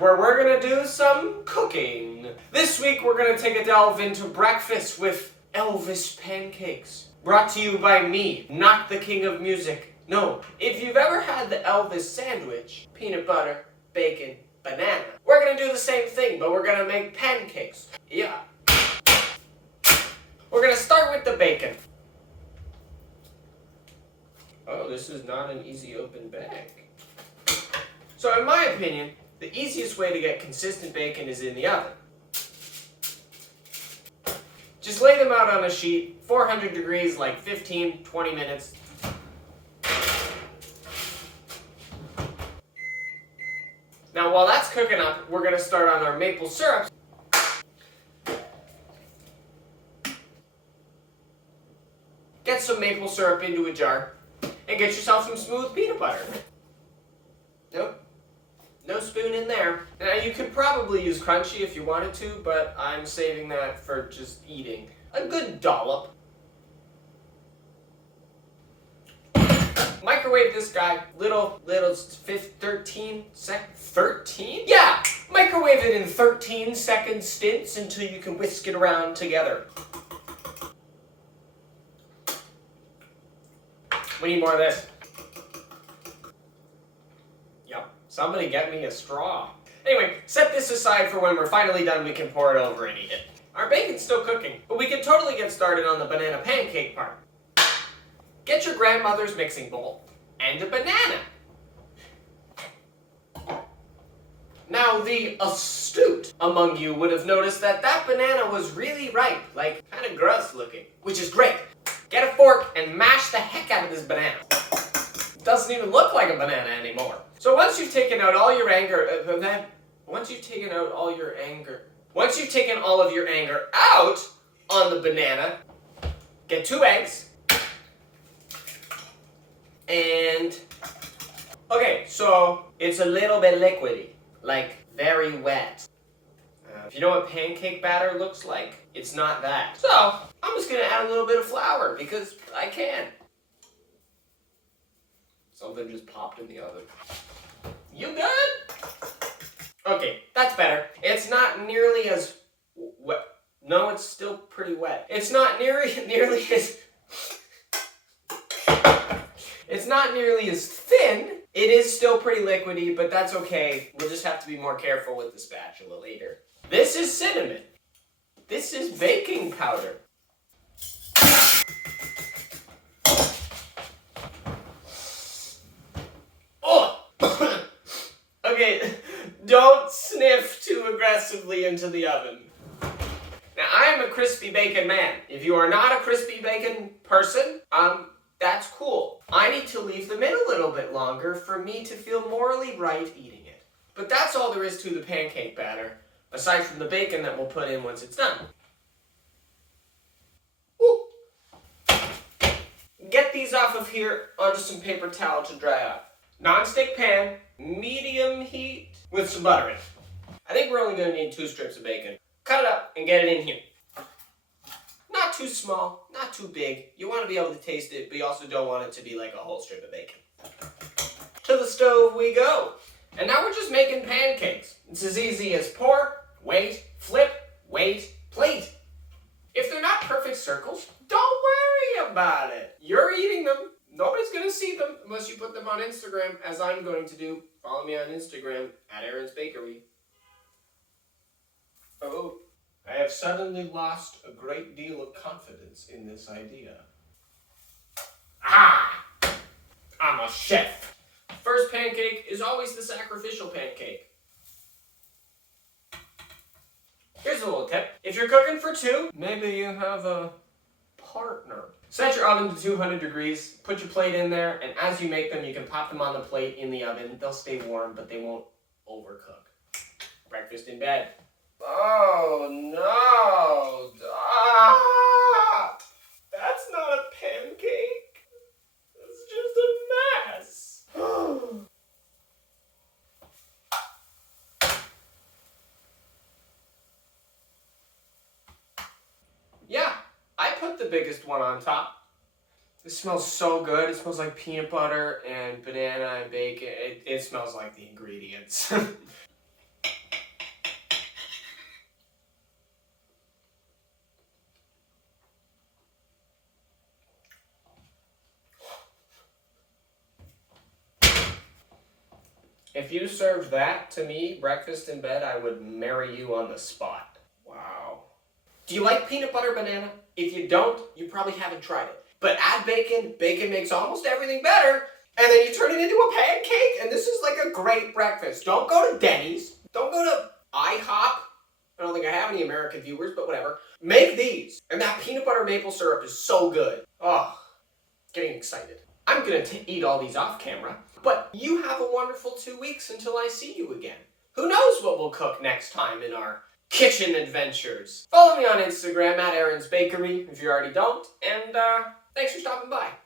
where we're gonna do some cooking. This week we're gonna take a delve into breakfast with Elvis pancakes. Brought to you by me, not the king of music. No, if you've ever had the Elvis sandwich, peanut butter, bacon, banana, we're gonna do the same thing, but we're gonna make pancakes. Yeah. We're gonna start with the bacon. Oh, this is not an easy open bag. So in my opinion, the easiest way to get consistent bacon is in the oven. Just lay them out on a sheet, 400 degrees, like 15, 20 minutes. Now while that's cooking up, we're gonna start on our maple syrup. Get some maple syrup into a jar and get yourself some smooth peanut butter. Nope. No spoon in there. Now you could probably use crunchy if you wanted to, but I'm saving that for just eating. A good dollop. Microwave this guy, little 13 sec, 13? Yeah! Microwave it in 13-second stints until you can whisk it around together. We need more of this. Yep, somebody get me a straw. Anyway, set this aside for when we're finally done, we can pour it over and eat it. Our bacon's still cooking, but we can totally get started on the banana pancake part. Get your grandmother's mixing bowl and a banana. Now, the astute among you would have noticed that that banana was really ripe, like kind of gross looking, which is great. Get a fork and mash the heck out of this banana. It doesn't even look like a banana anymore. So once you've taken out all your anger, once you've taken all of your anger out on the banana, get 2 eggs. And, okay, so it's a little bit liquidy, like very wet. If you know what pancake batter looks like, it's not that. So, I'm just gonna add a little bit of flour because I can. Something just popped in the oven. You good? Okay, that's better. It's not nearly as wet. No, it's still pretty wet. It's not nearly as... It's not nearly as thin. It is still pretty liquidy, but that's okay. We'll just have to be more careful with the spatula later. This is cinnamon. This is baking powder. Oh! Okay, don't sniff too aggressively into the oven. Now, I am a crispy bacon man. If you are not a crispy bacon person, that's cool. I need to leave them in a little bit longer for me to feel morally right eating it. But that's all there is to the pancake batter, aside from the bacon that we'll put in once it's done. Ooh. Get these off of here onto some paper towel to dry out. Non-stick pan, medium heat, with some butter in it. I think we're only going to need 2 strips of bacon. Cut it up and get it in here. Not too small, not too big. You want to be able to taste it, but you also don't want it to be like a whole strip of bacon. To the stove we go. And now we're just making pancakes. It's as easy as pour, wait, flip, wait, plate. If they're not perfect circles, don't worry about it. You're eating them. Nobody's going to see them unless you put them on Instagram, as I'm going to do. Follow me on Instagram, @AaronsBakery. Oh. I have suddenly lost a great deal of confidence in this idea. Ah! I'm a chef. First pancake is always the sacrificial pancake. Here's a little tip. If you're cooking for 2, maybe you have a partner. Set your oven to 200 degrees, put your plate in there, and as you make them, you can pop them on the plate in the oven. They'll stay warm, but they won't overcook. Breakfast in bed. Oh no! Ah! That's not a pancake. It's just a mess. Yeah, I put the biggest one on top. It smells so good. It smells like peanut butter and banana and bacon. It smells like the ingredients. If you served that to me, breakfast in bed, I would marry you on the spot. Wow. Do you like peanut butter banana? If you don't, you probably haven't tried it. But add bacon, bacon makes almost everything better, and then you turn it into a pancake, and this is like a great breakfast. Don't go to Denny's. Don't go to IHOP. I don't think I have any American viewers, but whatever. Make these, and that peanut butter maple syrup is so good. Oh, getting excited. I'm gonna eat all these off camera, but you have a wonderful 2 weeks until I see you again. Who knows what we'll cook next time in our kitchen adventures. Follow me on Instagram at Aaron's Bakery if you already don't, and thanks for stopping by.